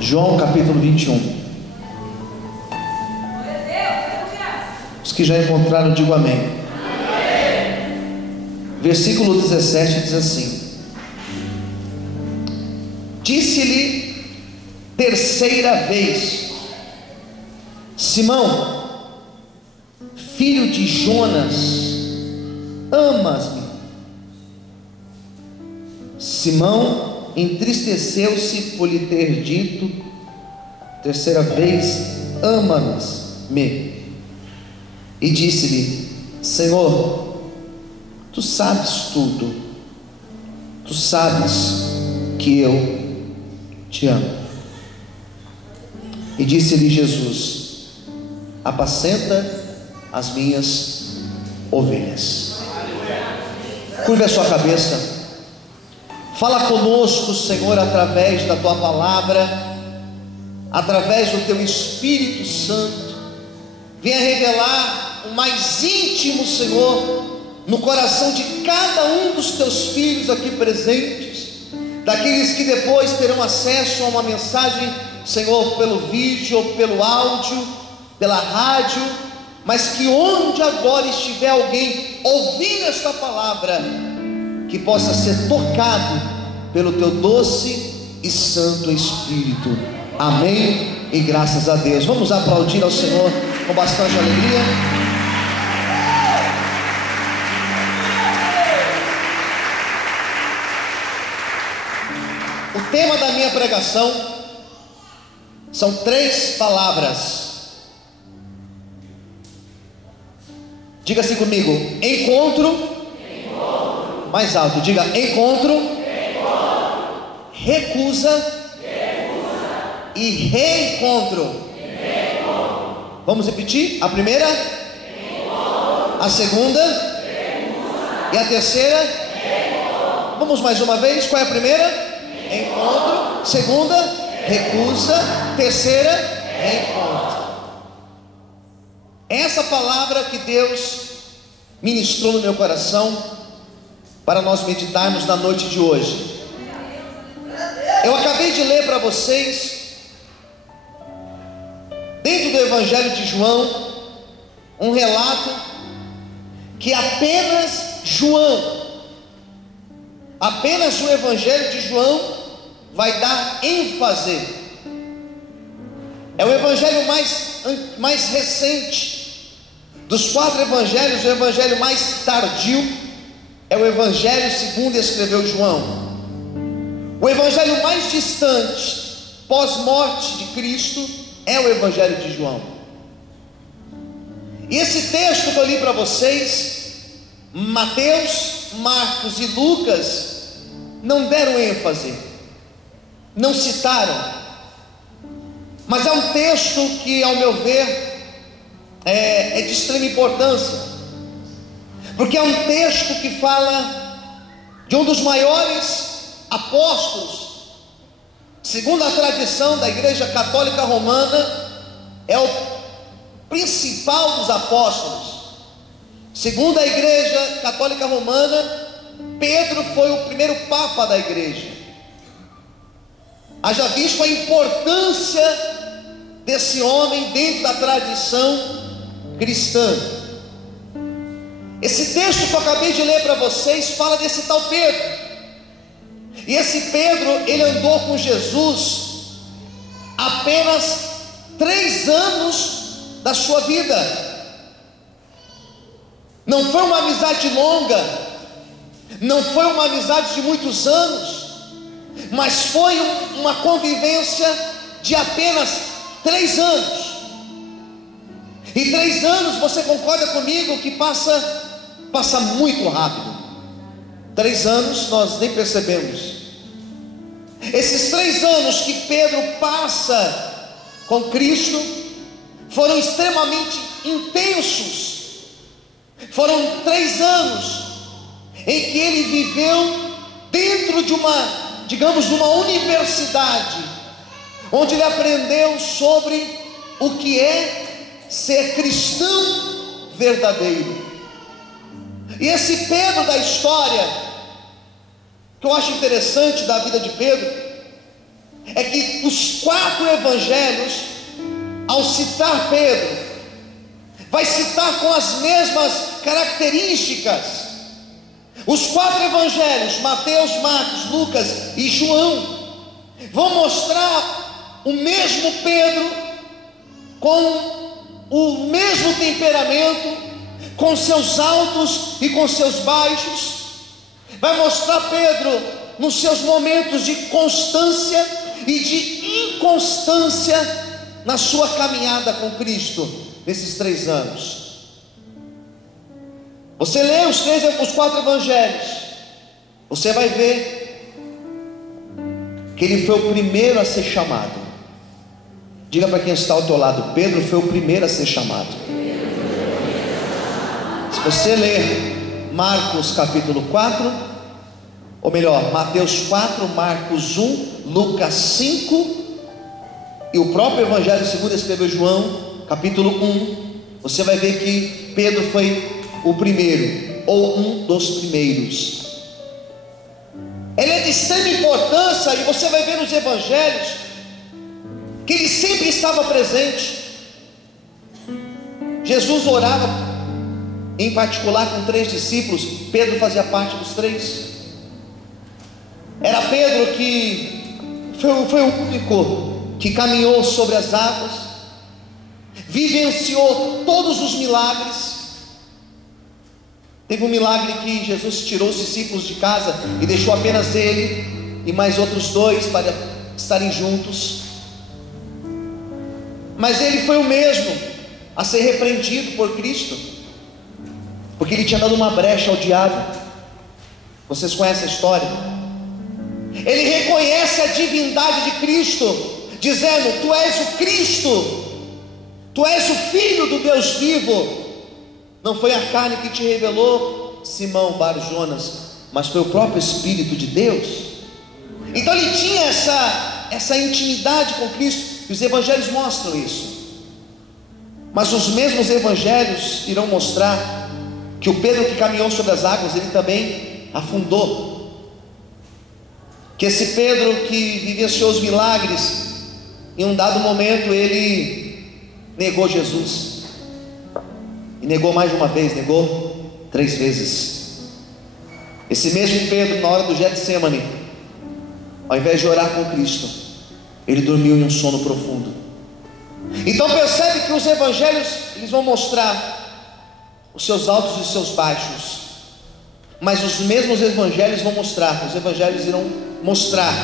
João capítulo 21. Os que já encontraram, digam amém. Versículo 17 diz assim: disse-lhe terceira vez: Simão, filho de Jonas, amas-me? Simão entristeceu-se por lhe ter dito terceira vez: amas-me? E disse-lhe: Senhor, tu sabes tudo, tu sabes que eu te amo. E disse-lhe Jesus: apacenta as minhas ovelhas. Curva a sua cabeça. Fala conosco, Senhor, através da tua palavra, através do teu Espírito Santo. Venha revelar o mais íntimo, Senhor, no coração de cada um dos teus filhos aqui presentes, daqueles que depois terão acesso a uma mensagem, Senhor, pelo vídeo, pelo áudio, pela rádio, mas que onde agora estiver alguém ouvindo esta palavra, que possa ser tocado pelo teu doce e santo Espírito. Amém e graças a Deus. Vamos aplaudir ao Senhor com bastante alegria. O tema da minha pregação são 3 palavras. Diga assim comigo: encontro. Mais alto, diga: encontro. Recusa. E reencontro. Vamos repetir? A primeira, a segunda e a terceira. Vamos mais uma vez. Qual é a primeira? Encontro. Segunda, recusa. Terceira, reencontro. Essa palavra que Deus ministrou no meu coração para nós meditarmos na noite de hoje. Eu acabei de ler para vocês, dentro do Evangelho de João, um relato que apenas o Evangelho de João vai dar ênfase. É o Evangelho mais recente dos 4 Evangelhos. O Evangelho mais tardio é o Evangelho segundo escreveu João. O Evangelho mais distante, pós-morte de Cristo, é o Evangelho de João. E esse texto que eu li para vocês, Mateus, Marcos e Lucas não deram ênfase, não citaram, mas é um texto que, ao meu ver, é de extrema importância, porque é um texto que fala de um dos maiores apóstolos. Segundo a tradição da Igreja Católica Romana, é o principal dos apóstolos. Segundo a Igreja Católica Romana, Pedro foi o primeiro Papa da Igreja. Haja visto a importância desse homem dentro da tradição cristã. Esse texto que eu acabei de ler para vocês fala desse tal Pedro. E esse Pedro, ele andou com Jesus apenas 3 anos da sua vida. Não foi uma amizade longa, não foi uma amizade de muitos anos, mas foi uma convivência de apenas 3 anos. E 3 anos, você concorda comigo que passa muito rápido. 3 anos nós nem percebemos. Esses 3 anos que Pedro passa com Cristo foram extremamente intensos. Foram 3 anos em que ele viveu dentro de uma universidade, onde ele aprendeu sobre o que é ser cristão verdadeiro. E esse Pedro da história, que eu acho interessante da vida de Pedro, é que os 4 evangelhos, ao citar Pedro, vai citar com as mesmas características. Os 4 evangelhos, Mateus, Marcos, Lucas e João, vão mostrar o mesmo Pedro, com o mesmo temperamento, com seus altos e com seus baixos. Vai mostrar Pedro nos seus momentos de constância e de inconstância na sua caminhada com Cristo, nesses 3 anos. Você lê os 4 evangelhos, você vai ver que ele foi o primeiro a ser chamado. Diga para quem está ao teu lado: Pedro foi o primeiro a ser chamado. Se você ler Marcos capítulo 4, ou melhor, Mateus 4, Marcos 1, Lucas 5, e o próprio evangelho segundo escreveu João, capítulo 1, você vai ver que Pedro foi o primeiro, ou um dos primeiros. Ele é de extrema importância, e você vai ver nos evangelhos que ele sempre estava presente. Jesus orava em particular com 3 discípulos, Pedro fazia parte dos 3. Era Pedro que foi o único que caminhou sobre as águas, vivenciou todos os milagres. Teve um milagre que Jesus tirou os discípulos de casa e deixou apenas ele e mais outros 2 para estarem juntos. Mas ele foi o mesmo a ser repreendido por Cristo, porque ele tinha dado uma brecha ao diabo. Vocês conhecem a história? Ele reconhece a divindade de Cristo, dizendo: Tu és o Cristo, Tu és o Filho do Deus vivo. Não foi a carne que te revelou, Simão Bar-Jonas, mas foi o próprio Espírito de Deus. Então ele tinha essa intimidade com Cristo, e os evangelhos mostram isso. Mas os mesmos evangelhos irão mostrar que o Pedro que caminhou sobre as águas, ele também afundou. Que esse Pedro que vivenciou os milagres, em um dado momento ele negou Jesus. E negou mais de uma vez, negou 3 vezes. Esse mesmo Pedro, na hora do Getsemane, ao invés de orar com Cristo, ele dormiu em um sono profundo. Então percebe que os evangelhos, eles vão mostrar os seus altos e os seus baixos. Mas os mesmos evangelhos vão mostrar, os evangelhos irão mostrar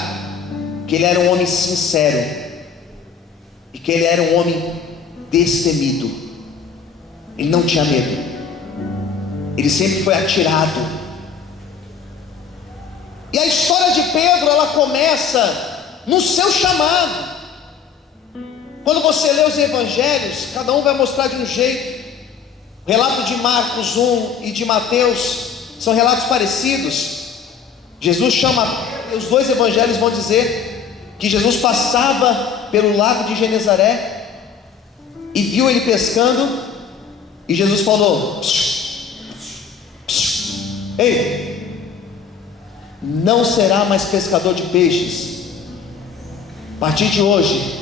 que ele era um homem sincero, e que ele era um homem destemido. Ele não tinha medo, ele sempre foi atirado. E a história de Pedro, ela começa no seu chamado. Quando você lê os evangelhos, cada um vai mostrar de um jeito. O relato de Marcos 1 e de Mateus são relatos parecidos. Jesus chama, os 2 evangelhos vão dizer que Jesus passava pelo lago de Genezaré e viu ele pescando. E Jesus falou: Ei, não será mais pescador de peixes. A partir de hoje,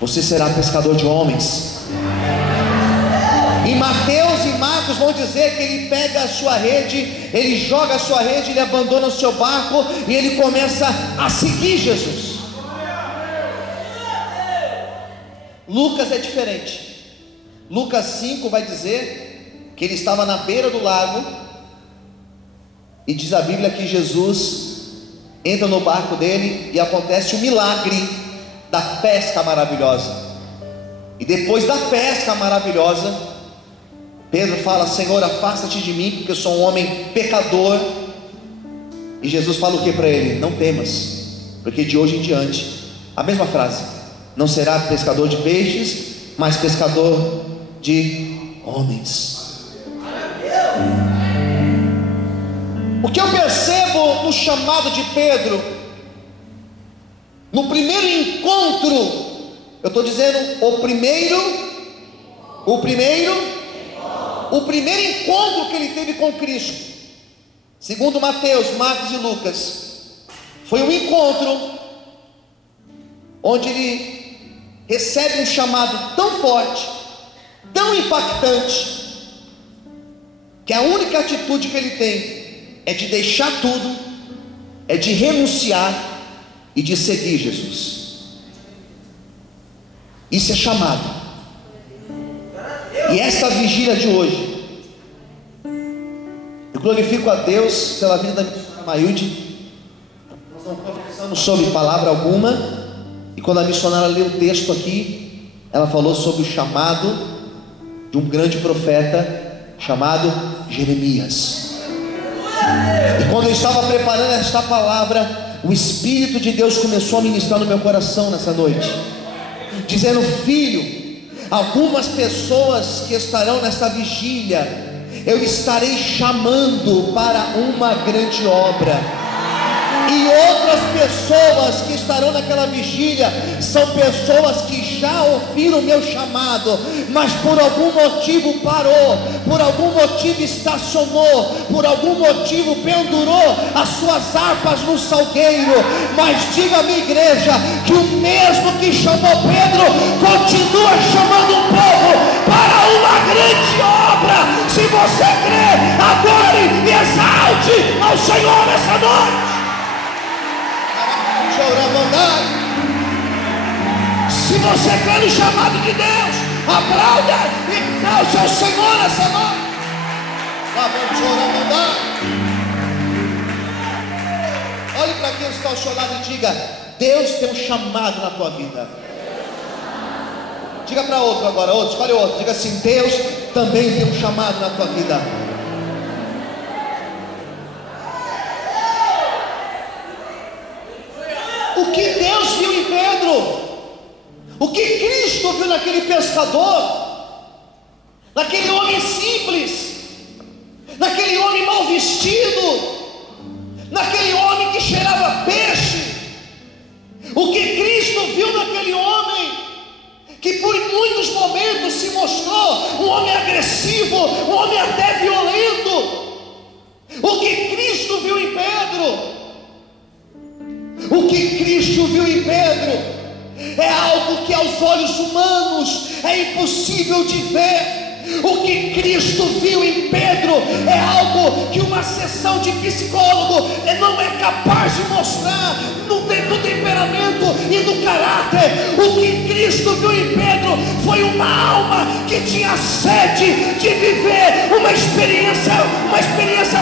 você será pescador de homens. E Mateus e Marcos vão dizer que ele pega a sua rede, ele joga a sua rede, ele abandona o seu barco e ele começa a seguir Jesus. Lucas é diferente. Lucas 5 vai dizer que ele estava na beira do lago, e diz a Bíblia que Jesus entra no barco dele e acontece o milagre da pesca maravilhosa. E depois da pesca maravilhosa, Pedro fala: Senhor, afasta-te de mim, porque eu sou um homem pecador. E Jesus fala o que para ele? Não temas, porque de hoje em diante, a mesma frase, não será pescador de peixes, mas pescador de homens. O que eu percebo no chamado de Pedro, no primeiro encontro, eu estou dizendo o primeiro encontro que ele teve com Cristo, segundo Mateus, Marcos e Lucas, foi um encontro onde ele recebe um chamado tão forte, tão impactante, que a única atitude que ele tem é de deixar tudo, é de renunciar e de seguir Jesus. Isso é chamado. E essa vigília de hoje, eu glorifico a Deus pela vida da missionária Mailde. Nós não conversamos sobre palavra alguma, e quando a missionária leu o texto aqui, ela falou sobre o chamado de um grande profeta chamado Jeremias. E quando eu estava preparando esta palavra, o Espírito de Deus começou a ministrar no meu coração nessa noite, dizendo: filho, algumas pessoas que estarão nessa vigília, eu estarei chamando para uma grande obra. E outras pessoas que estarão naquela vigília são pessoas que já ouviram o meu chamado, mas por algum motivo parou, por algum motivo estacionou, por algum motivo pendurou as suas harpas no salgueiro. Mas diga à minha igreja que o mesmo que chamou Pedro continua chamando o povo para uma grande obra. Se você crê, adore e exalte ao Senhor nessa noite. Se você crê no chamado de Deus, aplauda e exalte ao Senhor nessa noite. Olhe para quem está ao seu lado e diga: Deus tem um chamado na tua vida. Diga para outro agora, outro, escolhe outro, diga assim: Deus também tem um chamado na tua vida. O que Deus viu em Pedro, o que Cristo viu naquele pescador, naquele homem simples, naquele homem mal vestido, naquele homem que cheirava peixe, o que Cristo viu naquele homem, que por muitos momentos se mostrou um homem agressivo, um homem até violento, o que Cristo viu em Pedro, o que Cristo viu em Pedro é algo que aos olhos humanos é impossível de ver. O que Cristo viu em Pedro é algo que uma sessão de psicólogo não é capaz de mostrar no temperamento e no caráter. O que Cristo viu em Pedro foi uma alma que tinha sede de viver uma experiência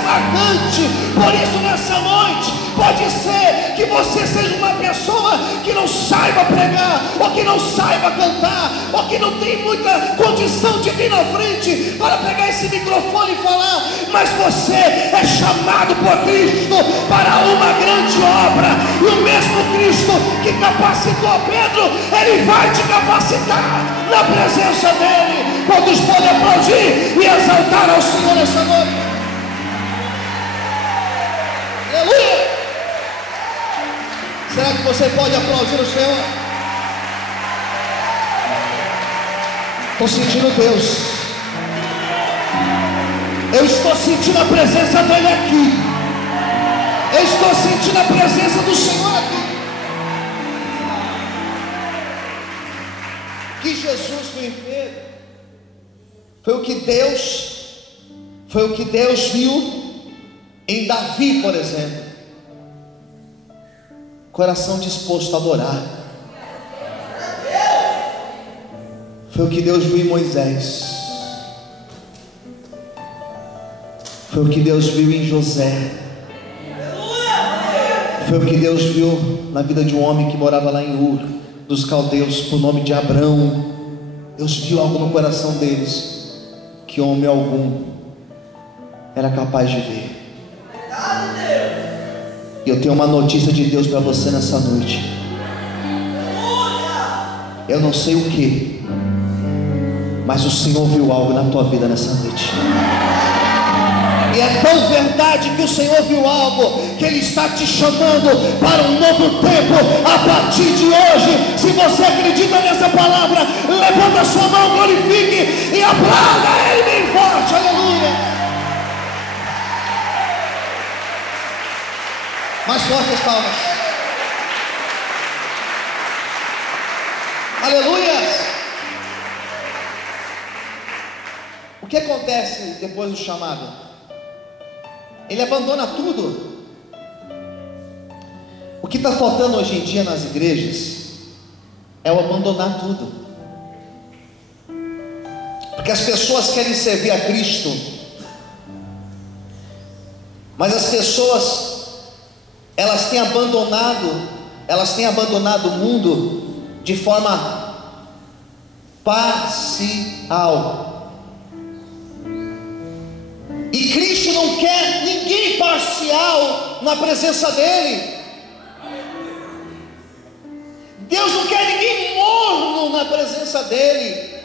marcante. Por isso nessa noite, pode ser que você seja uma pessoa que não saiba pregar, ou que não saiba cantar, ou que não tem muita condição de vir na frente para pegar esse microfone e falar, mas você é chamado por Cristo para uma grande obra. E o mesmo Cristo que capacitou Pedro, Ele vai te capacitar na presença dEle. Quantos podem aplaudir e exaltar ao Senhor nessa noite? Aleluia! Será que você pode aplaudir o Senhor? Estou sentindo Deus. Eu estou sentindo a presença dEle aqui. Eu estou sentindo a presença do Senhor aqui. Que Jesus viu em Pedro foi o que Deus viu em Davi, por exemplo. Coração disposto a adorar. Foi o que Deus viu em Moisés. Foi o que Deus viu em José. Foi o que Deus viu na vida de um homem que morava lá em Ur dos caldeus, por nome de Abrão. Deus viu algo no coração deles que homem algum era capaz de ver. E eu tenho uma notícia de Deus para você nessa noite. Eu não sei o que, mas o Senhor viu algo na tua vida nessa noite. E é tão verdade que o Senhor viu algo, que Ele está te chamando para um novo tempo a partir de hoje. Se você acredita nessa palavra, levanta a sua mão, glorifique e aplauda Ele bem forte. Aleluia. Mais forte as palmas. Aleluia! O que acontece depois do chamado? Ele abandona tudo. O que está faltando hoje em dia nas igrejas é o abandonar tudo, porque as pessoas querem servir a Cristo, mas as pessoas elas têm abandonado o mundo de forma parcial. E Cristo não quer ninguém parcial na presença dele. Deus não quer ninguém morno na presença dele.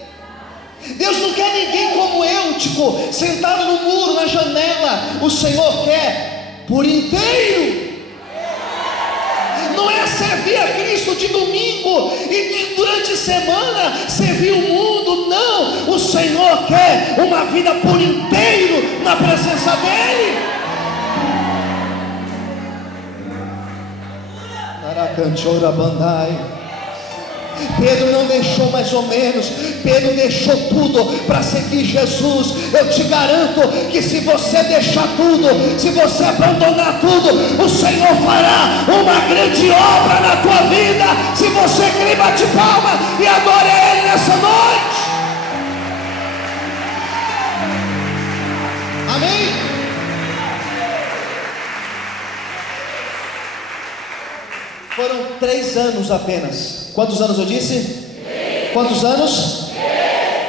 Deus não quer ninguém como Eutico, sentado no muro, na janela. O Senhor quer por inteiro. Não é servir a Cristo de domingo e durante a semana servir o mundo. Não, o Senhor quer uma vida por inteiro na presença dele. Naracanchora Bandai. Pedro não deixou mais ou menos, Pedro deixou tudo para seguir Jesus. Eu te garanto que se você deixar tudo, se você abandonar tudo, o Senhor fará uma grande obra na tua vida. Se você crê, bate palma e adore Ele nessa noite. Amém? Foram 3 anos apenas. Quantos anos eu disse? 3. Quantos anos?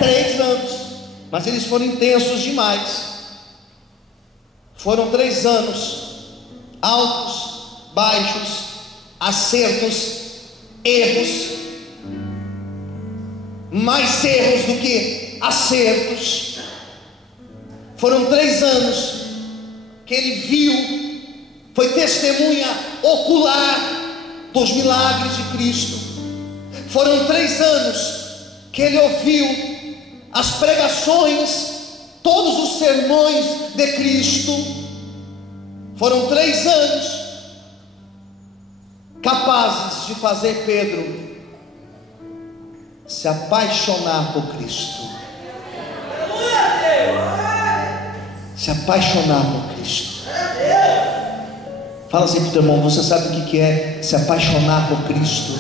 3 anos. Mas eles foram intensos demais. Foram 3 anos, altos, baixos, acertos, erros, mais erros do que acertos. Foram 3 anos que ele viu, foi testemunha ocular dos milagres de Cristo. Foram 3 anos que ele ouviu as pregações, todos os sermões de Cristo. Foram 3 anos capazes de fazer Pedro se apaixonar por Cristo. Se apaixonar por Cristo. Fala assim para o teu irmão: você sabe o que é se apaixonar por Cristo?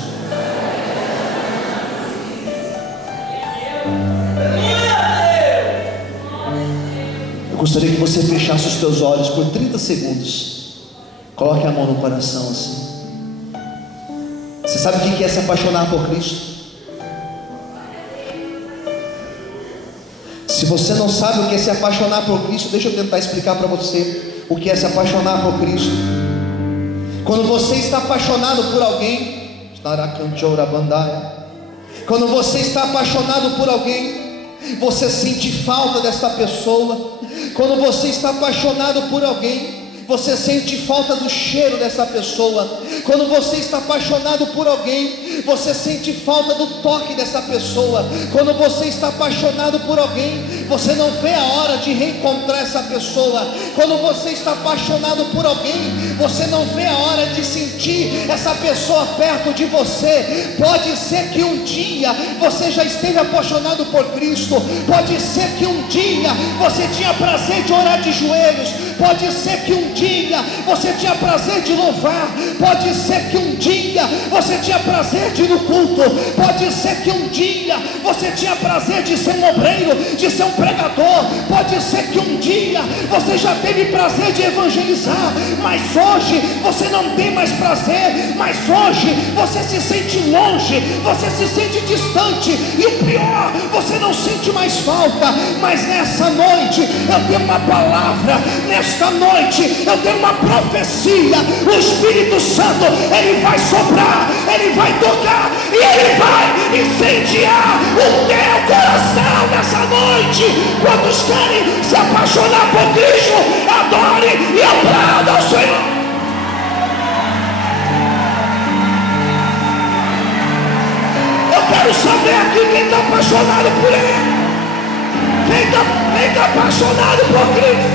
Eu gostaria que você fechasse os teus olhos por 30 segundos. Coloque a mão no coração assim. Você sabe o que é se apaixonar por Cristo? Se você não sabe o que é se apaixonar por Cristo, deixa eu tentar explicar para você o que é se apaixonar por Cristo. Quando você está apaixonado por alguém, quando você está apaixonado por alguém, você sente falta dessa pessoa. Quando você está apaixonado por alguém, você sente falta do cheiro dessa pessoa. Quando você está apaixonado por alguém, você sente falta do toque dessa pessoa. Quando você está apaixonado por alguém, você não vê a hora de reencontrar essa pessoa. Quando você está apaixonado por alguém, você não vê a hora de sentir essa pessoa perto de você. Pode ser que um dia você já esteve apaixonado por Cristo. Pode ser que um dia você tinha prazer de orar de joelhos. Pode ser que um dia você tinha prazer de louvar. Pode ser que um dia você tinha prazer de ir no culto. Pode ser que um dia você tinha prazer de ser um obreiro, de ser um pregador. Pode ser que um dia você já teve prazer de evangelizar, mas hoje você não tem mais prazer. Mas hoje você se sente longe, você se sente distante, e o pior, você não sente mais falta. Mas nessa noite eu tenho uma palavra. Nesta noite eu tenho uma profecia. O Espírito Santo, ele vai soprar, ele vai tocar e ele vai incendiar o teu coração nessa noite. Quantos querem se apaixonar por Cristo, adore e aplauda ao Senhor. Eu quero saber aqui quem está apaixonado por Ele. Quem está apaixonado por Cristo?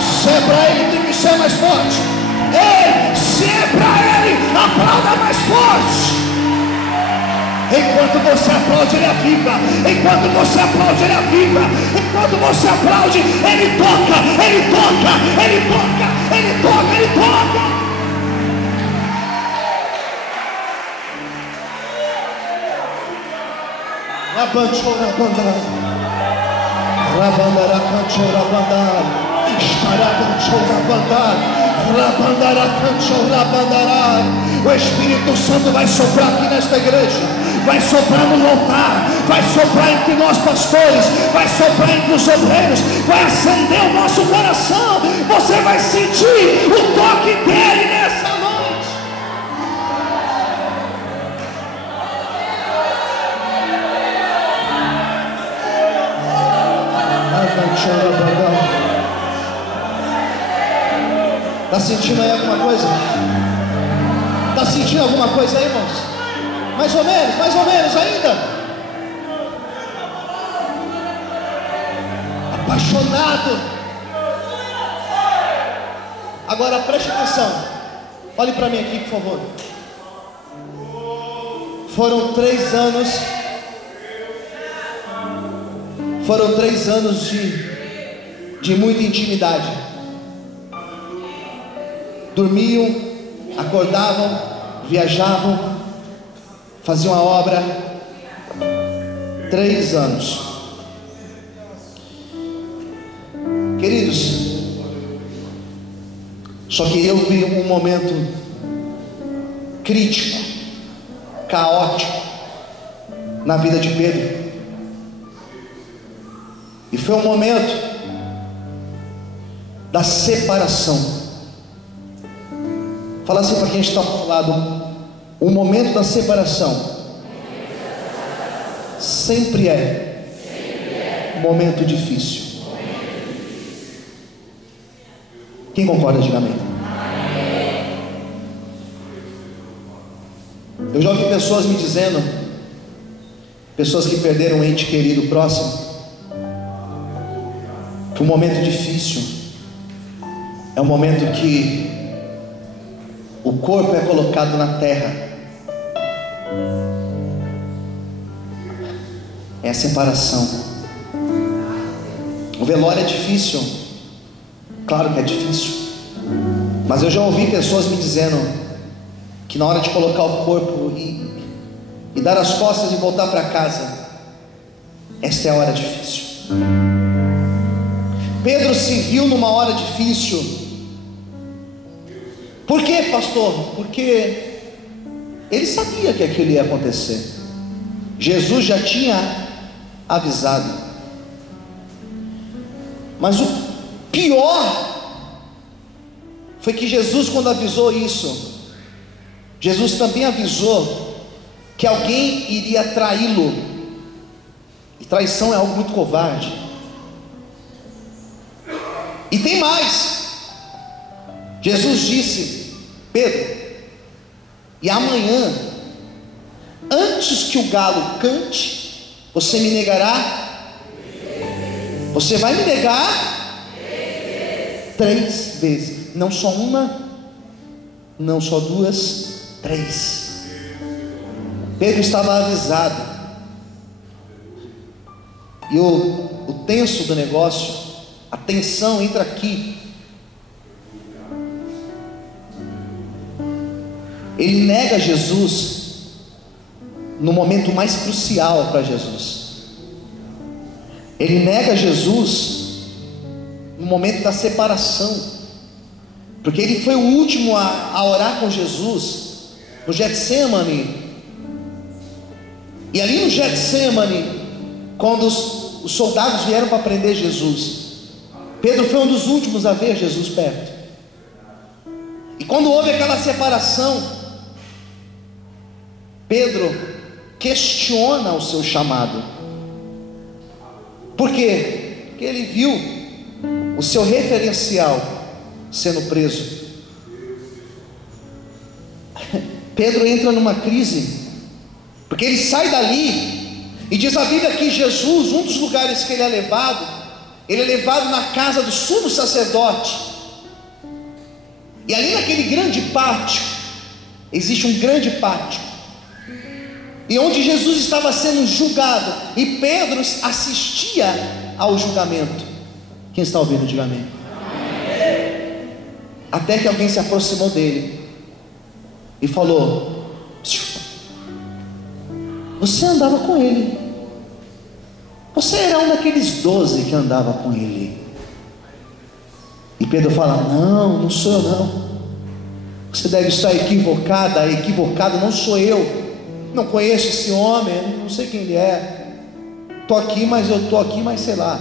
Se é para Ele, tem que ser mais forte. Ei, se é para Ele, aplauda mais forte. Enquanto você aplaude, Ele aviva. Enquanto você aplaude, Ele aviva. Enquanto você aplaude, Ele toca, Ele toca, Ele toca, Ele toca, Ele toca. Rabanchora bandai, rabandara canchora bandai, estarabanchora bandai, rabandara canchora bandarai. O Espírito Santo vai soprar aqui nesta igreja, vai soprar no altar, vai soprar entre nós pastores, vai soprar entre os obreiros, vai acender o nosso coração. Você vai sentir o toque dele nessa noite. Está sentindo aí alguma coisa? Está sentindo alguma coisa aí, irmãos? Mais ou menos ainda. Apaixonado. Agora preste atenção. Olhe para mim aqui, por favor. Foram 3 anos. Foram 3 anos de muita intimidade. Dormiam, acordavam, viajavam, faziam a obra. 3 anos. Queridos, só que eu vi um momento crítico, caótico na vida de Pedro. E foi um momento da separação. Fala assim para quem está ao lado: o momento da separação sempre é um momento difícil. Quem concorda, diga amém. Eu já ouvi pessoas me dizendo, pessoas que perderam um ente querido próximo, que um momento difícil é um momento que o corpo é colocado na terra. É a separação. O velório é difícil, claro que é difícil, mas eu já ouvi pessoas me dizendo que na hora de colocar o corpo e dar as costas e voltar para casa, esta é a hora difícil. Pedro se viu numa hora difícil. Por quê, pastor? Porque ele sabia que aquilo ia acontecer. Jesus já tinha avisado. Mas o pior foi que Jesus, quando avisou isso, Jesus também avisou que alguém iria traí-lo. E traição é algo muito covarde. E tem mais. Jesus disse: Pedro, e amanhã, antes que o galo cante, você me negará? Você vai me negar 3 vezes. Não só uma, não só 2, 3. Pedro estava avisado. E o tenso do negócio, a tensão entra aqui. Ele nega Jesus no momento mais crucial para Jesus. Ele nega Jesus no momento da separação, porque ele foi o último a orar com Jesus no Getsemane. E ali no Getsemane, quando os soldados vieram para prender Jesus, Pedro foi um dos últimos a ver Jesus perto. E quando houve aquela separação, Pedro questiona o seu chamado. Por quê? Porque ele viu o seu referencial sendo preso. Pedro entra numa crise, porque ele sai dali, e diz a Bíblia que Jesus, um dos lugares que ele é levado na casa do sumo sacerdote. E ali naquele grande pátio, existe um grande pátio, e onde Jesus estava sendo julgado, e Pedro assistia ao julgamento. Quem está ouvindo, diga amém. Até que alguém se aproximou dele e falou: você andava com ele, você era um daqueles 12 que andava com ele. E Pedro fala: não sou eu não. Você deve estar equivocado, não sou eu. Não conheço esse homem, não sei quem ele é. Estou aqui, mas sei lá.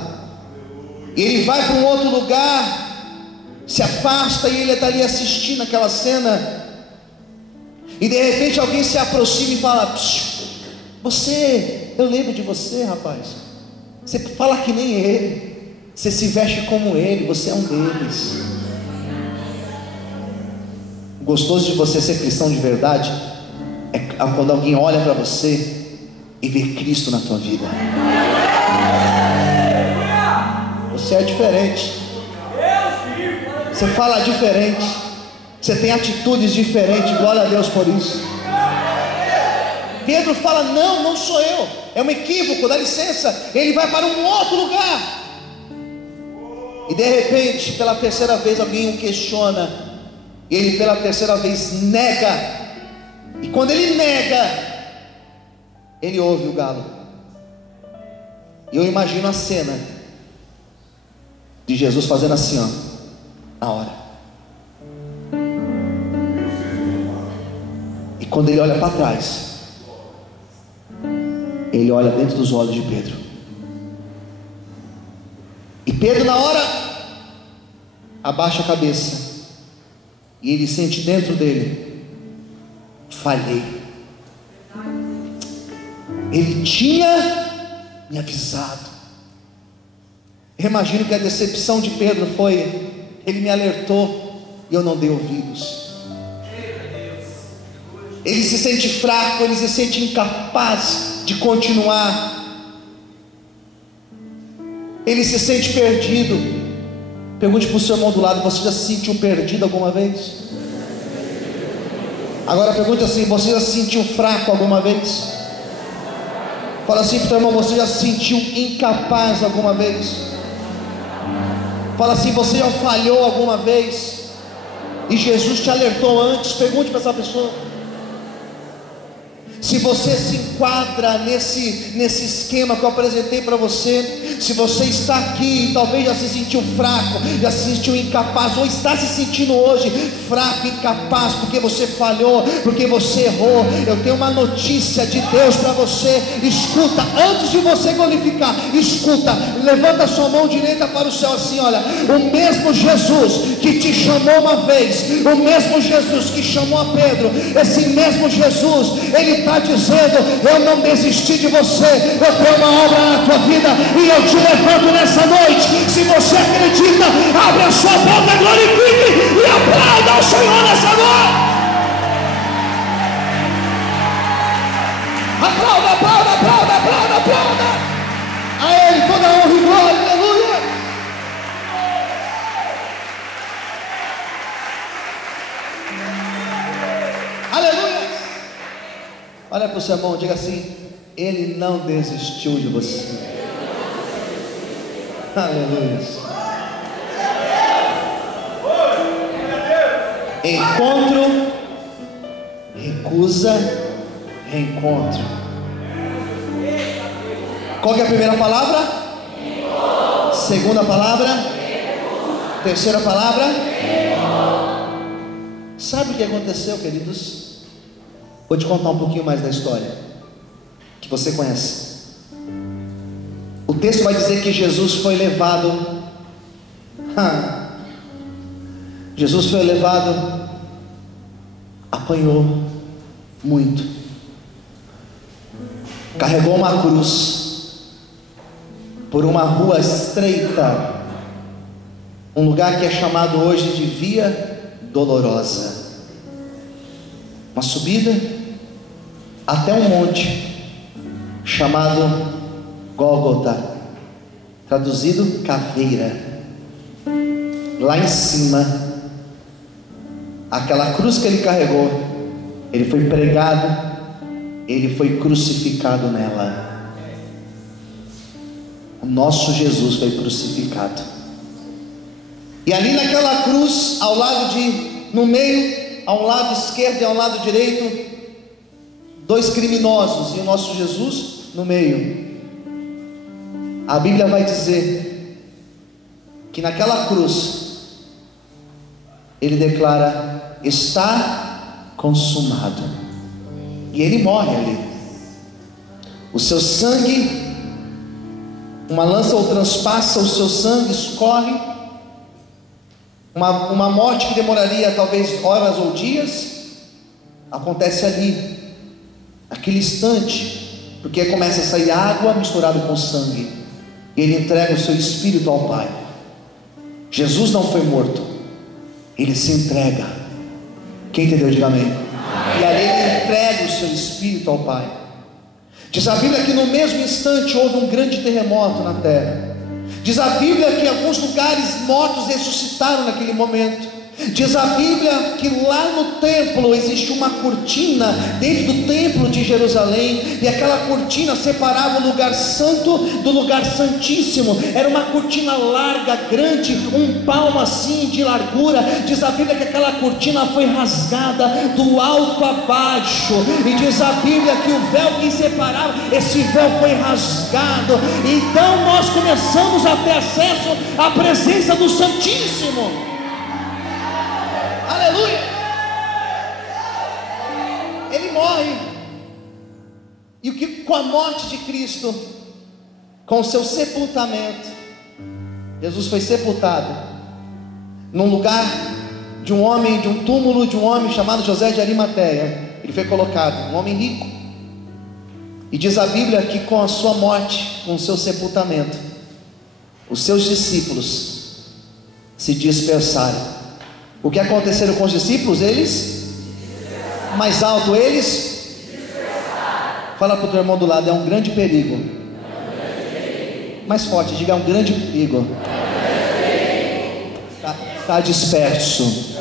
E ele vai para um outro lugar, se afasta, e ele está ali assistindo aquela cena. E de repente alguém se aproxima e fala: eu lembro de você, rapaz. Você fala que nem ele, você se veste como ele, você é um deles. O gostoso de você ser cristão de verdade é quando alguém olha para você e vê Cristo na tua vida. Você é diferente, você fala diferente, você tem atitudes diferentes. Glória a Deus por isso. Pedro fala: não sou eu, é um equívoco, dá licença. Ele vai para um outro lugar, e de repente, pela terceira vez, alguém o questiona, e ele pela terceira vez nega. E quando ele nega, ele ouve o galo. E eu imagino a cena de Jesus fazendo assim, ó, na hora. E quando ele olha para trás, ele olha dentro dos olhos de Pedro. E Pedro, na hora, abaixa a cabeça, e ele sente dentro dele: falhei. Ele tinha me avisado. Eu imagino que a decepção de Pedro foi: ele me alertou e eu não dei ouvidos. Ele se sente fraco, ele se sente incapaz de continuar. Ele se sente perdido. Pergunte para o seu irmão do lado: você já se sentiu perdido alguma vez? Agora pergunte assim: você já se sentiu fraco alguma vez? Fala assim para o teu irmão: você já se sentiu incapaz alguma vez? Fala assim: você já falhou alguma vez? E Jesus te alertou antes? Pergunte para essa pessoa. Se você se enquadra nesse esquema que eu apresentei para você, se você está aqui e talvez já se sentiu fraco, já se sentiu incapaz, ou está se sentindo hoje fraco, incapaz, porque você falhou, porque você errou, eu tenho uma notícia de Deus para você. Escuta, antes de você glorificar, escuta, levanta a sua mão direita para o céu assim: olha, o mesmo Jesus que te chamou uma vez, o mesmo Jesus que chamou a Pedro, esse mesmo Jesus, ele está dizendo: eu não desisti de você, eu tenho uma obra na tua vida, e eu te levanto nessa noite. Se você acredita, abre a sua boca, glorifique e aplauda ao Senhor nessa noite. Aplauda, aplauda, aplauda, aplauda, aplauda a Ele toda a honra e glória. Aleluia. Aleluia. Olha para o seu irmão, diga assim: Ele não desistiu de você. Aleluia. Encontro, recusa, reencontro. Qual que é a primeira palavra? Segunda palavra? Terceira palavra? Sabe o que aconteceu, queridos? Vou te contar um pouquinho mais da história que você conhece. O texto vai dizer que Jesus foi levado. Jesus foi levado, apanhou muito, carregou uma cruz por uma rua estreita, um lugar que é chamado hoje de Via Dolorosa, uma subida até um monte chamado Gólgota, traduzido caveira. Lá em cima, aquela cruz que ele carregou, ele foi pregado Ele foi crucificado nela. O nosso Jesus foi crucificado. E ali naquela cruz, no meio, ao lado esquerdo e ao lado direito, 2 criminosos e o nosso Jesus no meio. A Bíblia vai dizer que naquela cruz ele declara: está consumado. E ele morre ali. O seu sangue, uma lança o transpassa, o seu sangue escorre. Uma morte que demoraria talvez horas ou dias, acontece ali, naquele instante, porque começa a sair água misturada com sangue, e ele entrega o seu espírito ao Pai. Jesus não foi morto, ele se entrega. Quem entendeu, diga amém. E ali ele entrega o seu espírito ao Pai. Diz a Bíblia que no mesmo instante houve um grande terremoto na terra. Diz a Bíblia que em alguns lugares mortos ressuscitaram naquele momento. Diz a Bíblia que lá no templo existe uma cortina dentro do templo de Jerusalém, e aquela cortina separava o lugar santo do lugar santíssimo. Era uma cortina larga, grande, 1 palmo assim de largura. Diz a Bíblia que aquela cortina foi rasgada do alto a baixo, e diz a Bíblia que o véu que separava, esse véu foi rasgado. Então nós começamos a ter acesso à presença do Santíssimo. Aleluia! Ele morre. E o que com a morte de Cristo, com o seu sepultamento, Jesus foi sepultado num lugar de um homem, de um túmulo de um homem chamado José de Arimateia. Ele foi colocado, um homem rico. E diz a Bíblia que com a sua morte, com o seu sepultamento, os seus discípulos se dispersaram. O que aconteceu com os discípulos? Mais alto, fala para o teu irmão do lado: é um grande perigo. Mais forte, diga: é um grande perigo. Está disperso.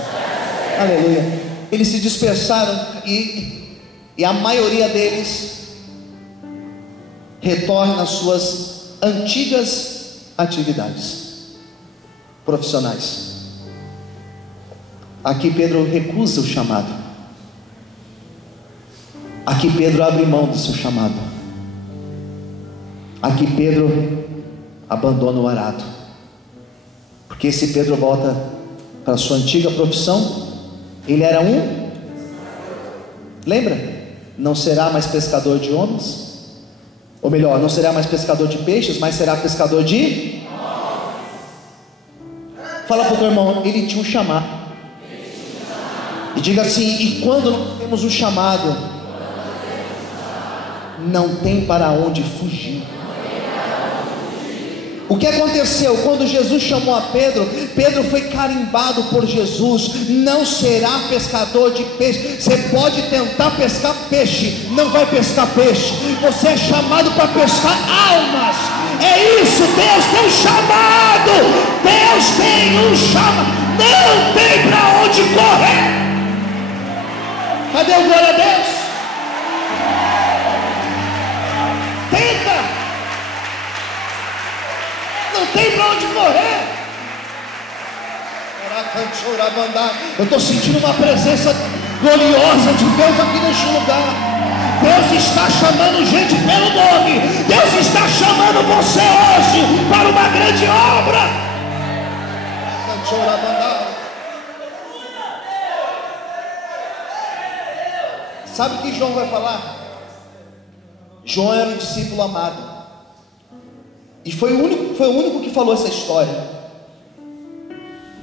Aleluia. Eles se dispersaram e a maioria deles retorna às suas antigas atividades profissionais. Aqui Pedro recusa o chamado. Aqui Pedro abre mão do seu chamado. Aqui Pedro abandona o arado. Porque esse Pedro volta para a sua antiga profissão. Ele era lembra? Não será mais pescador de homens. Ou melhor, não será mais pescador de peixes, mas será pescador de... Fala para o teu irmão: ele tinha um chamado. E diga assim: e quando nós temos um chamado, não tem para onde fugir. O que aconteceu? Quando Jesus chamou a Pedro, Pedro foi carimbado por Jesus: não será pescador de peixe. Você pode tentar pescar peixe, não vai pescar peixe. Você é chamado para pescar almas. É isso, Deus tem um chamado. Deus tem um chamado. Não tem para onde correr. Cadê o glória a Deus? Tenta. Não tem para onde correr. Eu estou sentindo uma presença gloriosa de Deus aqui neste lugar. Deus está chamando gente pelo nome. Deus está chamando você hoje para uma grande obra. Sabe o que João vai falar? João era um discípulo amado, e foi o único que falou essa história.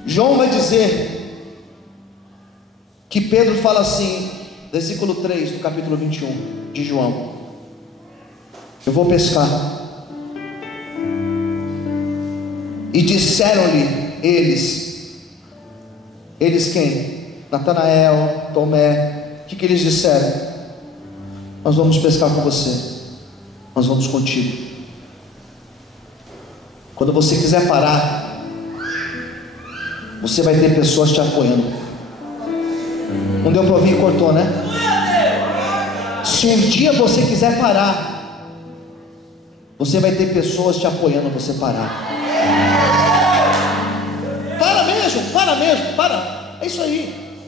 João vai dizer que Pedro fala assim, versículo 3 do capítulo 21 de João: eu vou pescar. E disseram-lhe eles quem? Natanael, Tomé. O que eles disseram? Nós vamos pescar com você, nós vamos contigo. Quando você quiser parar, você vai ter pessoas te apoiando. Não deu para ouvir e cortou, né? Se um dia você quiser parar, você vai ter pessoas te apoiando a você parar. Para mesmo, para. É isso aí.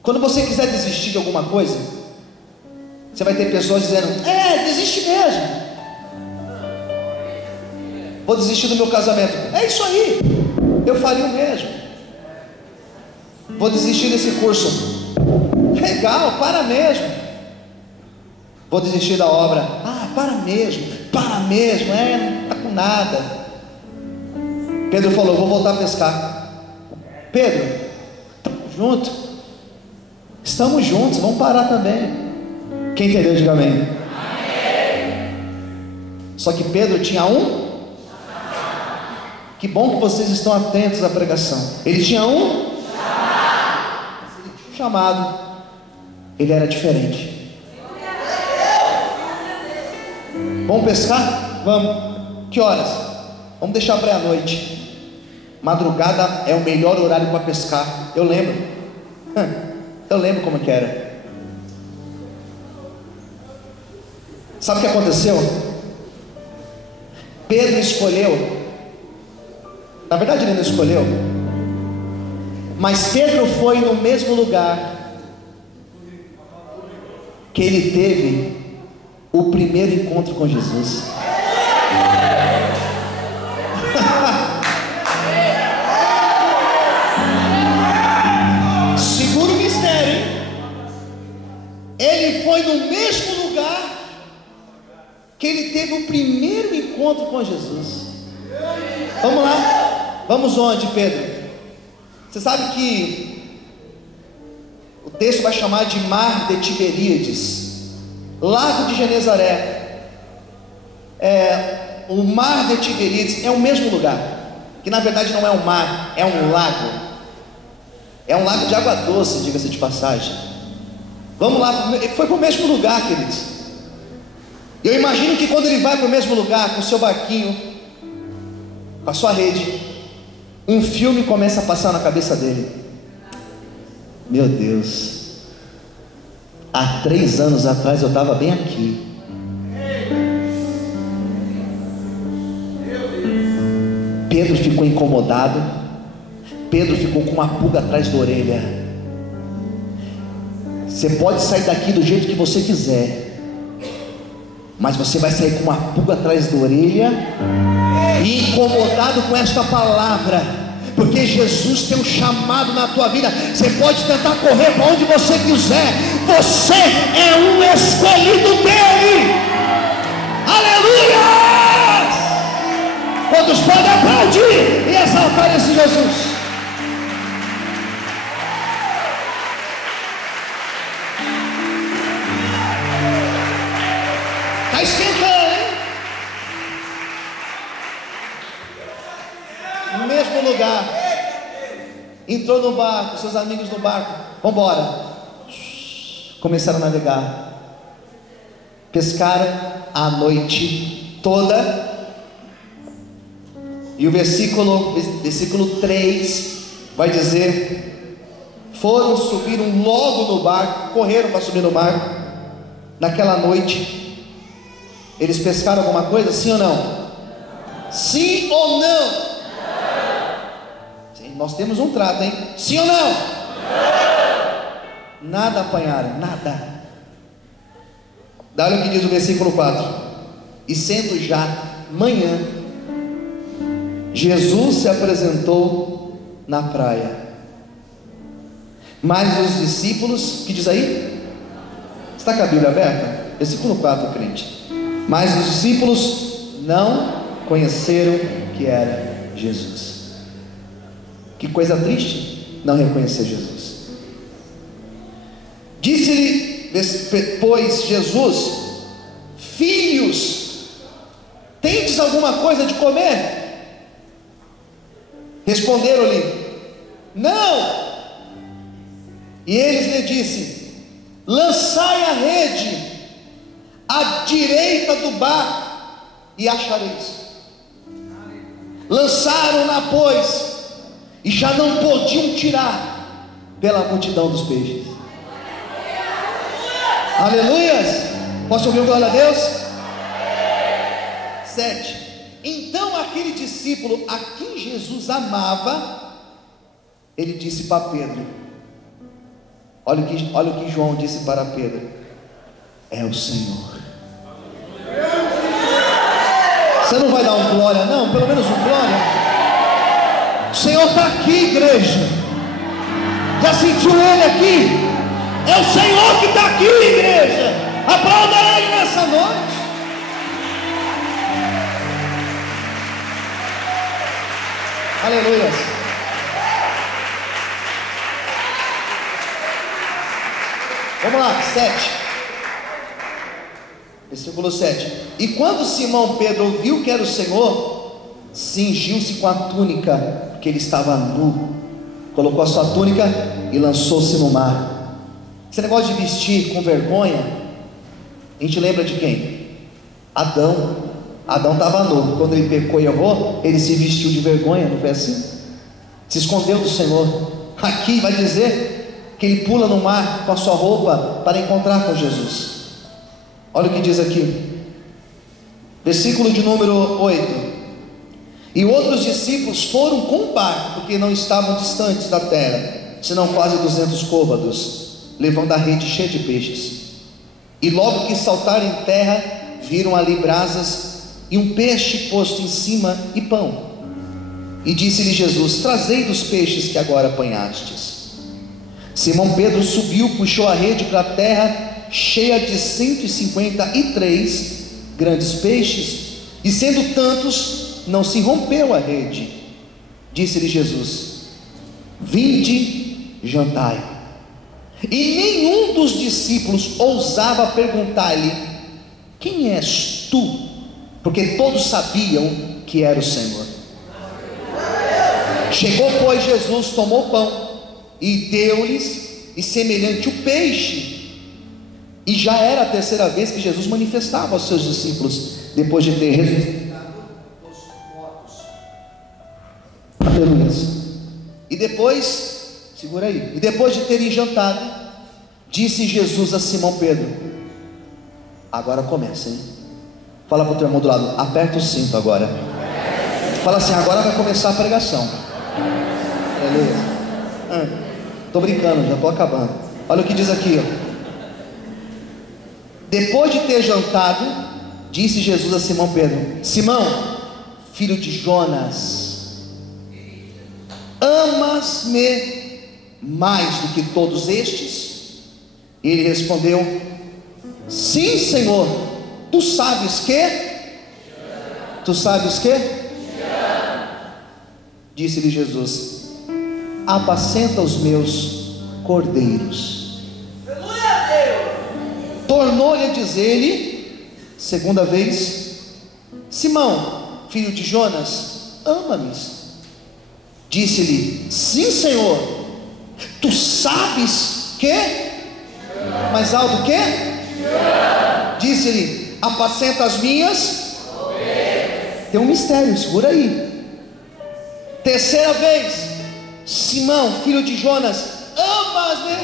Quando você quiser desistir de alguma coisa, você vai ter pessoas dizendo: desiste mesmo. Vou desistir do meu casamento. É isso aí. Eu faria o mesmo. Vou desistir desse curso. Legal, para mesmo. Vou desistir da obra. Para mesmo. Não está com nada. Pedro falou: vou voltar a pescar. Pedro, estamos juntos, vamos parar também. Quem entendeu, diga amém. Amém. Só que Pedro tinha que bom que vocês estão atentos à pregação. Ele tinha chamado. Ele era diferente. Vamos pescar? Vamos. Que horas? Vamos deixar para a noite. Madrugada é o melhor horário para pescar. Eu lembro como que era. Sabe o que aconteceu? Pedro escolheu. Na verdade ele não escolheu, mas Pedro foi no mesmo lugar que ele teve o primeiro encontro com Jesus. Segura o mistério, hein? Ele foi no mesmo lugar que ele teve o primeiro encontro com Jesus. Vamos lá. Vamos onde, Pedro? Você sabe que o texto vai chamar de Mar de Tiberíades, Lago de Genezaré. O Mar de Tiberíades é o mesmo lugar, que na verdade não é um mar, é um lago. É um lago de água doce, diga-se de passagem. Vamos lá, foi para o mesmo lugar, queridos. Eu imagino que quando ele vai para o mesmo lugar, com o seu barquinho, com a sua rede, um filme começa a passar na cabeça dele. Meu Deus, há 3 anos atrás eu estava bem aqui. Pedro ficou incomodado. Pedro ficou com uma pulga atrás da orelha. Você pode sair daqui do jeito que você quiser, mas você vai sair com uma pulga atrás da orelha e incomodado com esta palavra, porque Jesus tem um chamado na tua vida. Você pode tentar correr para onde você quiser, você é um escolhido dele. Aleluia! Quantos podem aplaudir e exaltar esse Jesus? Está esquentando, hein? No mesmo lugar, entrou no barco, seus amigos no barco, vamos embora. Começaram a navegar, pescaram a noite toda. E o versículo 3 vai dizer: foram, subiram logo no barco, correram para subir no barco. Naquela noite, eles pescaram alguma coisa, sim ou não? Sim ou não? Sim, nós temos um trato, hein? Sim ou não? Nada apanharam, nada. Olha o que diz o versículo 4: e sendo já manhã, Jesus se apresentou na praia, mas os discípulos, que diz aí? Está com a Bíblia aberta? Versículo 4, crente. Mas os discípulos não conheceram que era Jesus. Que coisa triste, não reconhecer Jesus. Disse-lhe, pois, Jesus: filhos, tendes alguma coisa de comer? Responderam-lhe: não. E eles lhe disse: lançai a rede à direita do barco e achareis. Lançaram-na, pois, e já não podiam tirar pela multidão dos peixes. Aleluias. Posso ouvir um glória a Deus? 7. Então aquele discípulo a quem Jesus amava, ele disse para Pedro, olha o que João disse para Pedro: é o Senhor. Você não vai dar um glória não? Pelo menos um glória. O Senhor está aqui, igreja. Já sentiu Ele aqui? É o Senhor que está aqui, igreja. Aplauda Ele nessa noite. Aleluia. Vamos lá, 7. Versículo 7. E quando Simão Pedro ouviu que era o Senhor, cingiu-se com a túnica, porque ele estava nu, colocou a sua túnica e lançou-se no mar. Esse negócio de vestir com vergonha, a gente lembra de quem? Adão. Adão estava nu, quando ele pecou e errou, ele se vestiu de vergonha, não foi assim? Se escondeu do Senhor. Aqui vai dizer que ele pula no mar com a sua roupa para encontrar com Jesus. Olha o que diz aqui, versículo de número 8. E outros discípulos foram com o barco, porque não estavam distantes da terra, senão quase 200 côvados, levando a rede cheia de peixes. E logo que saltaram em terra, viram ali brasas e um peixe posto em cima e pão. E disse-lhe Jesus: trazei dos peixes que agora apanhastes. Simão Pedro subiu, puxou a rede para a terra, cheia de 153 grandes peixes, e sendo tantos, não se rompeu a rede. Disse-lhe Jesus: vinde, jantai. E nenhum dos discípulos ousava perguntar-lhe: quem és tu? Porque todos sabiam que era o Senhor. Chegou, pois, Jesus, tomou pão e deu-lhes, e semelhante o peixe. E já era a terceira vez que Jesus manifestava aos seus discípulos, depois de ter ressuscitado os mortos. Aleluia. E depois, segura aí, e depois de terem jantado, disse Jesus a Simão Pedro: agora começa, hein? Fala para o teu irmão do lado, aperta o cinto agora. Fala assim: agora vai começar a pregação. Aleluia. Estou brincando, já estou acabando. Olha o que diz aqui, ó. Depois de ter jantado, disse Jesus a Simão Pedro: Simão, filho de Jonas, amas-me mais do que todos estes? E ele respondeu: sim, Senhor, tu sabes que? Tu sabes que? Disse-lhe Jesus: apacenta os meus cordeiros. Tornou-lhe a dizer-lhe, segunda vez: Simão, filho de Jonas, ama-me? Disse-lhe: sim, Senhor, tu sabes que? Mais alto que? Disse-lhe: apacenta as minhas. Tem um mistério, segura aí. Terceira vez: Simão, filho de Jonas, amas-me?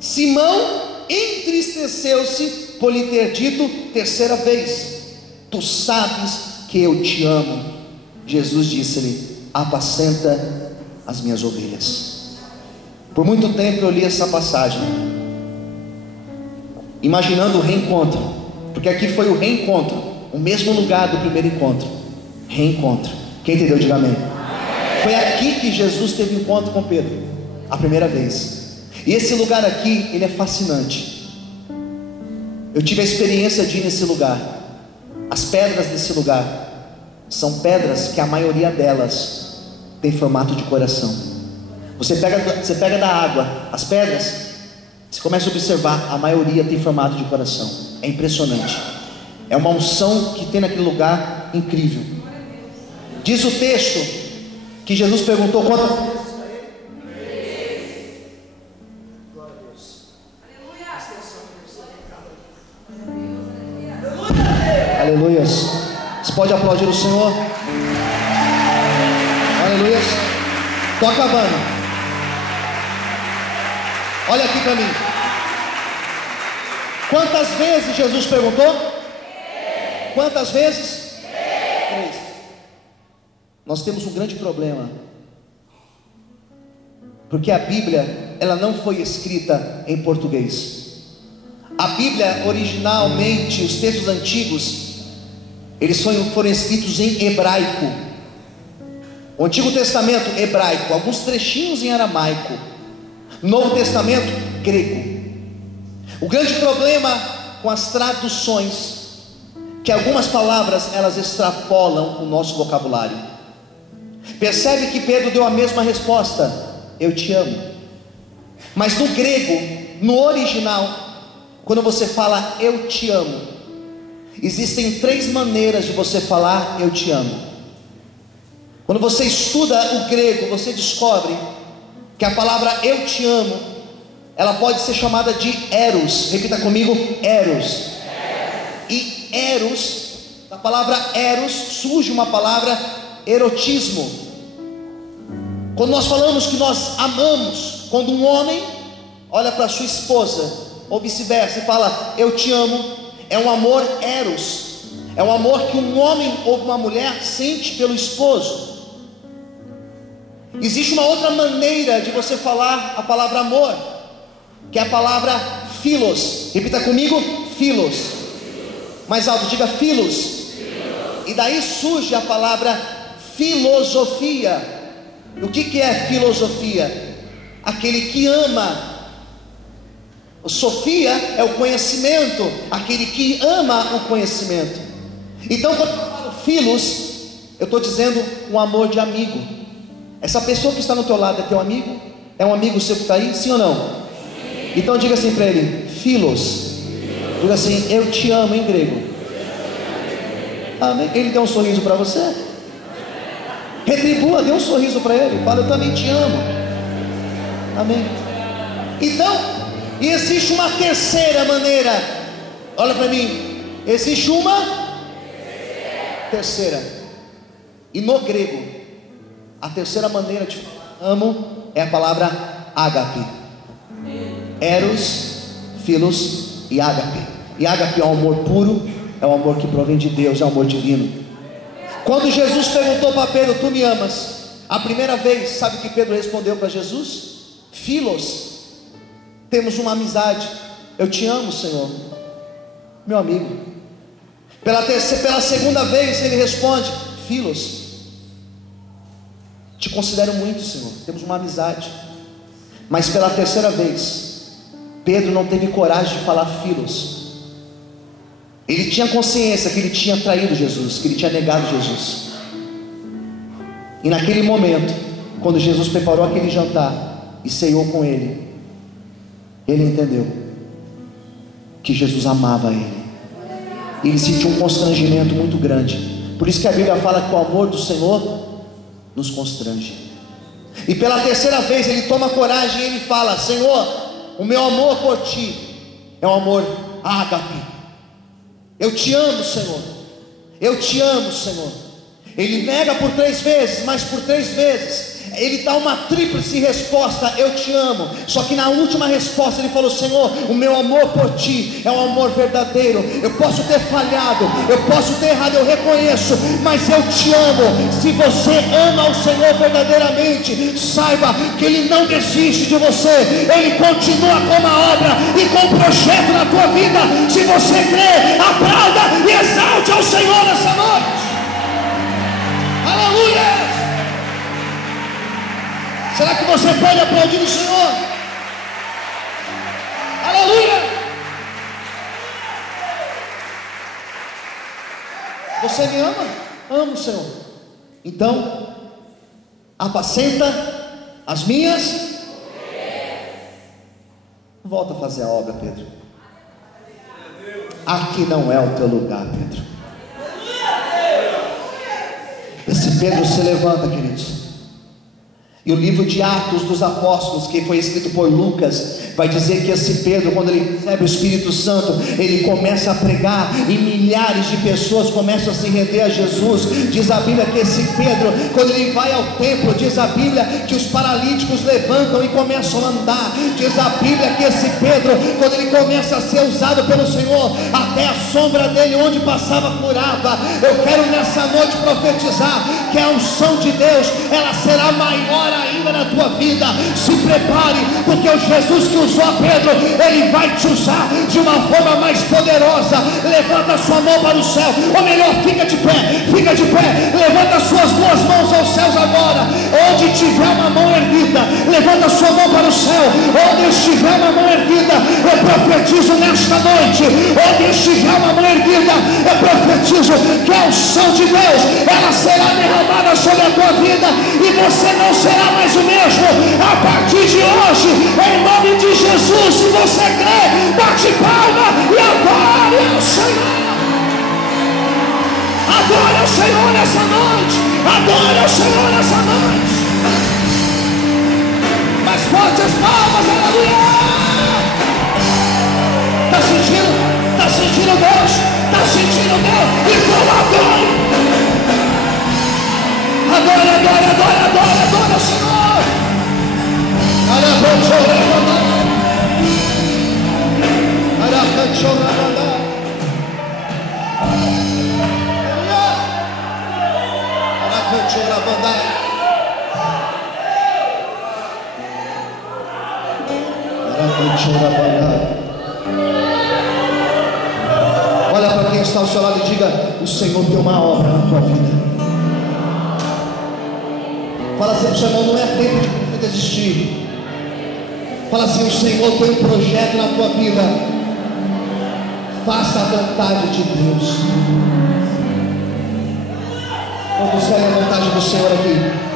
Simão entristeceu-se por lhe ter dito terceira vez: tu sabes que eu te amo. Jesus disse-lhe: apacenta as minhas ovelhas. Por muito tempo eu li essa passagem, imaginando o reencontro, porque aqui foi o reencontro, o mesmo lugar do primeiro encontro. Reencontro. Quem entendeu, diga amém. Foi aqui que Jesus teve encontro com Pedro, a primeira vez. E esse lugar aqui, ele é fascinante. Eu tive a experiência de ir nesse lugar. As pedras desse lugar são pedras que a maioria delas tem formato de coração. Você pega da água, as pedras, você começa a observar, a maioria tem formato de coração. É impressionante. É uma unção que tem naquele lugar incrível. Diz o texto que Jesus perguntou quantas vezes. Aleluia. Você pode aplaudir o Senhor? Aleluia. Estou acabando. Olha aqui para mim. Quantas vezes Jesus perguntou? Quantas vezes? 3. Nós temos um grande problema, porque a Bíblia, ela não foi escrita em português. A Bíblia, originalmente, os textos antigos, eles foram escritos em hebraico. O Antigo Testamento, hebraico, alguns trechinhos em aramaico. Novo Testamento, grego. O grande problema com as traduções, que algumas palavras, elas extrapolam o nosso vocabulário. Percebe que Pedro deu a mesma resposta: eu te amo. Mas no grego, no original, quando você fala eu te amo, existem 3 maneiras de você falar eu te amo. Quando você estuda o grego, você descobre que a palavra eu te amo, ela pode ser chamada de eros. Repita comigo: eros. E eros, da palavra eros, surge uma palavra erotismo. Quando nós falamos que nós amamos, quando um homem olha para sua esposa, ou vice-versa, e fala eu te amo, é um amor eros, é um amor que um homem ou uma mulher sente pelo esposo. Existe uma outra maneira de você falar a palavra amor, que é a palavra philos. Repita comigo: philos. Mais alto, diga philos. E daí surge a palavra filosofia. O que é filosofia? Aquele que ama. Sofia é o conhecimento, aquele que ama o conhecimento. Então, quando eu falo philos, eu estou dizendo um amor de amigo. Essa pessoa que está no teu lado é teu amigo? É um amigo seu que está aí? Sim ou não? Sim. Então diga assim para ele: philos. Diga assim: eu te amo em grego. Amém? Ele deu um sorriso para você? Retribua, dê um sorriso para ele. Fala: eu também te amo. Amém? Então, e existe uma terceira maneira. Olha para mim. Existe uma terceira. E no grego, a terceira maneira de falar amo é a palavra ágape. Eros, philos e ágape. E ágape é um amor puro, é um amor que provém de Deus, é um amor divino. Quando Jesus perguntou para Pedro: tu me amas? A primeira vez, sabe o que Pedro respondeu para Jesus? Philos. Temos uma amizade. Eu te amo, Senhor, meu amigo. Pela segunda vez ele responde: philos. Te considero muito, Senhor, temos uma amizade. Mas pela terceira vez, Pedro não teve coragem de falar philos. Ele tinha consciência que ele tinha traído Jesus, que ele tinha negado Jesus. E naquele momento, quando Jesus preparou aquele jantar e ceiou com ele, ele entendeu que Jesus amava ele. E ele sentiu um constrangimento muito grande. Por isso que a Bíblia fala que o amor do Senhor nos constrange. E pela terceira vez ele toma coragem e ele fala: Senhor, o meu amor por ti é um amor ágape. Eu te amo, Senhor. Eu te amo, Senhor. Ele nega por 3 vezes, mas por 3 vezes ele dá uma tríplice resposta: eu te amo. Só que na última resposta ele falou: Senhor, o meu amor por ti é um amor verdadeiro. Eu posso ter falhado, eu posso ter errado, eu reconheço, mas eu te amo. Se você ama o Senhor verdadeiramente, saiba que Ele não desiste de você. Ele continua com uma obra e com um projeto na tua vida. Se você crê, aplauda e exalte ao Senhor nessa noite. Aleluia! Será que você pode aplaudir o Senhor? Aleluia! Você me ama? Amo o Senhor. Então, apacenta as minhas. Volta a fazer a obra, Pedro. Aqui não é o teu lugar, Pedro. Esse Pedro se levanta, queridos. E o livro de Atos dos Apóstolos, que foi escrito por Lucas, vai dizer que esse Pedro, quando ele recebe o Espírito Santo, ele começa a pregar e milhares de pessoas começam a se render a Jesus. Diz a Bíblia que esse Pedro, quando ele vai ao templo, diz a Bíblia que os paralíticos levantam e começam a andar. Diz a Bíblia que esse Pedro, quando ele começa a ser usado pelo Senhor, até a sombra dele onde passava curava. Eu quero nessa noite profetizar que a unção de Deus, ela será maior ainda na tua vida. Se prepare, porque o Jesus que usou a Pedro, ele vai te usar de uma forma mais poderosa. Levanta a sua mão para o céu, ou melhor, fica de pé, levanta suas duas mãos aos céus agora. Onde tiver uma mão erguida, levanta a sua mão para o céu. Onde estiver uma mão erguida, eu profetizo nesta noite. Onde estiver uma mão erguida, eu profetizo que a unção de Deus, ela será derramada sobre a tua vida, e você não será mais o mesmo a partir de hoje, em nome de Jesus. Se você crê, bate palma e adore ao Senhor. Adore ao Senhor nessa noite. Adore ao Senhor nessa noite. Mais forte as palmas, aleluia. Está sentindo? Está sentindo Deus? Está sentindo Deus? Então adore. Adore, adore, adore, adore, adore ao Senhor. Olha para quem está ao seu lado e diga: o Senhor tem uma obra na tua vida. Fala assim para o seu irmão: não é tempo de desistir. Fala assim: o Senhor tem um projeto na tua vida. Faça a vontade de Deus. Vamos buscar a vontade do Senhor aqui.